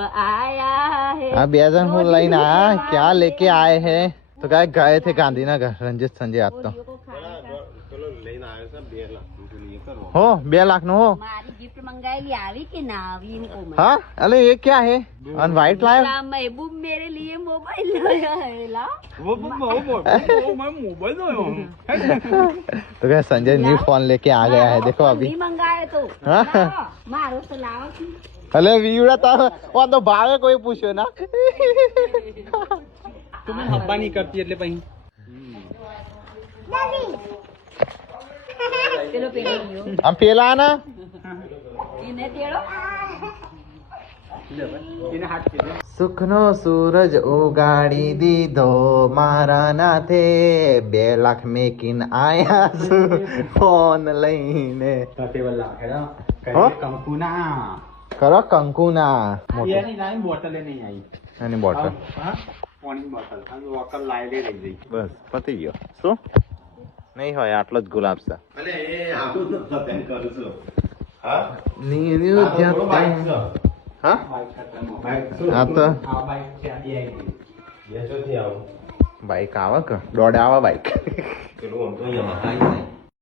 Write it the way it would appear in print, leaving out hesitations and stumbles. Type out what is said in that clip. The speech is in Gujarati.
आया है। हाँ बेजन हो लाइन आया क्या लेके आए हैं तो क्या गए थे गांधीनगर रंजित संजय आप तो हो 2 लाख नो हो मारी गिफ्ट मंगाई आवी कि ना आवी इनको मैं। हाँ अरे ये क्या है ऑन वाइट लाइव महबूब मेरे लिए मोबाइल लाया है ला। तो क्या संजय न्यू फोन लेके आ गया है देखो अभी मंगाए तो मारो तो लाओ। अरे वीड़ा तो वो तो भागे कोई पूछो ना तुम्हें हब्बा नहीं करती એટલે પછી પેલો પેલો हम पेला ना એને તેડો એને હાથ કે સુખનો સૂરજ ઉગાડી દીધો મારા નાથે 2 લાખ મેકીન આયા છું ફોન લઈને ટેબલ લાખેડા હો? કંકુના કરો કંકુના એની નાની બોટલ નહીં આવી એની બોટલ હા પાણી બોટલ આ વોકર લાવી રહી ગઈ બસ પતી ગયો શું નહીં હોય આટલો જ ગુલાબ છે અલે એ આટલું તો સતન કરું છું હા નીર્યું ધ્યાન હા બાઈક આ તો આ બાઈક છે આ આવી બેસોથી આવું બાઈક આવે કે દોડે આવે બાઈક પેલું આમ તો અહીંયા મહાઈ